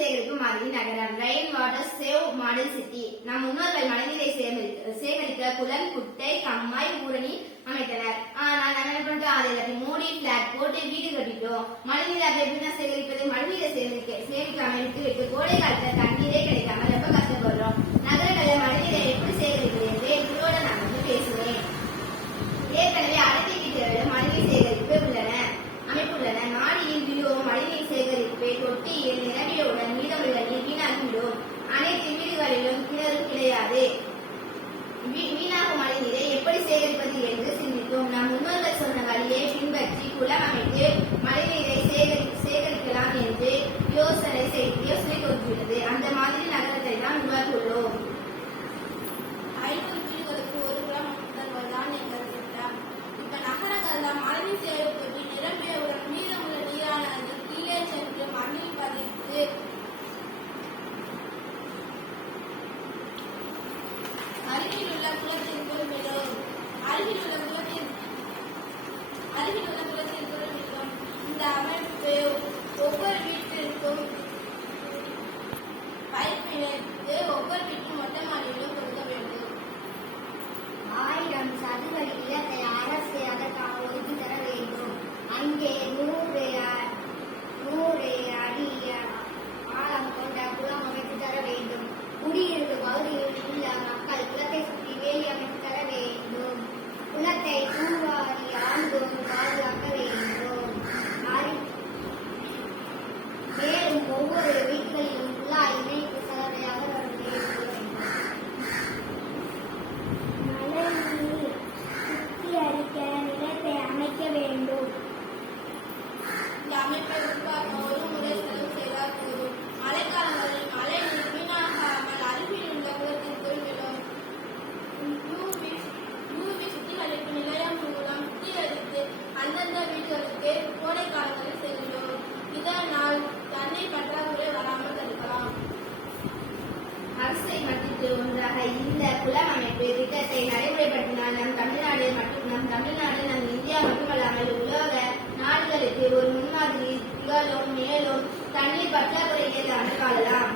சேகரிக்கும் மாதிரி நகரம். Rain water save model city. நம் முன்னோர்கள் மழைநீரை சேகரிக்க குளம், குட்டை, கம்மாய், ஊரணி அமைத்தனர். ஆனால் நம்ம என்ன பண்ணிட்டோம், அதை எல்லாத்தையும் மூடி பிளாட் போட்டு வீடு கட்டிட்டோம். மழைநீரை அதை எப்படிதான் சேகரிப்பது? மழைநீரை சேமிக்காம விட்டு கோடை காலத்துல தண்ணீரே கிடைக்காம ரொம்ப கஷ்டப்படுறோம். நகரங்கள்ல மழைநீரை எப்படி சேகரிப்பது என்று இதோட நான் பேசுவேன். ஏற்கனவே அரைக்கீட்டு மழைநீர் சேகரிப்பு அமைப்புள்ளன. மாடியில் விழுவும் மழைநீர் சேகரிப்பை தொட்டியில் நிரம்பியவுடன் மீதமுள்ள நீர் வீணாகிவிடும். அனைத்து வீடுகளிலும் கிணறு கிடையாது. வீணாகும் மழைநீரை எப்படி சேகரிப்பது என்று சிந்தித்தோம். நம் முன்னோர்கள் சொன்ன வழியை பின்பற்றி குளம் அமைத்து மழைநீரை சேகரிக்கலாம் என்று யோசனை தோன்றியுள்ளது. அந்த மாதிரி நகரத்தை தான் உருவாக்கியுள்ளோம். 500 வீடுகளுக்கு ஒரு குளம் அமைத்தல்தான் எங்கள் திட்டம். இப்ப நகரங்கள்ல மழைநீர் சேகரிப்பு நிரம்பியவுடன் மீதமுள்ள நீரானது கீழே சென்று மண்ணில் பதித்து அருகில் உள்ள குளத்திற்குள் விடும். இந்த அமைப்பு ஒவ்வொரு வீட்டிற்கும் பைப் இணைத்து ஒவ்வொரு வீட்டு மொட்டை மாடியிலும் கொடுக்க வேண்டும். 1000 சதுர நிலத்தை அரசு அதற்காக ஒதுக்கி தர வேண்டும். அங்கே 100 அடி ஆழம் கொண்ட குளம் அமைத்து தர வேண்டும். குடியிருப்பு பகுதிகளில் உள்ள மக்கள் குளத்தை சுற்றி வேலி அமைத்து தர வேண்டும். குளத்தை தூர்வாரி ஆண்டுதோறும் பாதுகாக்க வேண்டும். மேலும் ஒவ்வொரு வீடுகளிலும் குழாய் இணைப்பு சலவையாக வர வேண்டும். மழைநீர் சுத்திகரிக்க நிலத்தை அமைக்க வேண்டும். இந்த அமைப்பை உருவாக்க ஒரு முறை செலவு செய்தால் போதும். மழைக்காலங்களில் மழை நீர் வீணாகாமல் அருகில் உள்ள குளத்திற்குள் விடும். யூவி சுத்திகரிப்பு நிலையம் மூலம் சுத்திகரித்து அந்தந்த வீடுகளுக்கு கோடை காலங்களில் செல்கிறோம். இதனால் தண்ணீர் பற்றாக்குறை வராமல் தடுக்கலாம். அரசை மத்திற்கு ஒன்றாக இந்த குளம் அமைப்பு திட்டத்தை நடைமுறைப்படுத்தினால் நம் தமிழ்நாடு, நம் இந்தியா மட்டுமல்லாமல் உலக நாடுகளுக்கு ஒரு முன்மாதிரி திகழும். மேலும் தண்ணீர் பற்றாக்குறையை தடுக்கலாம்.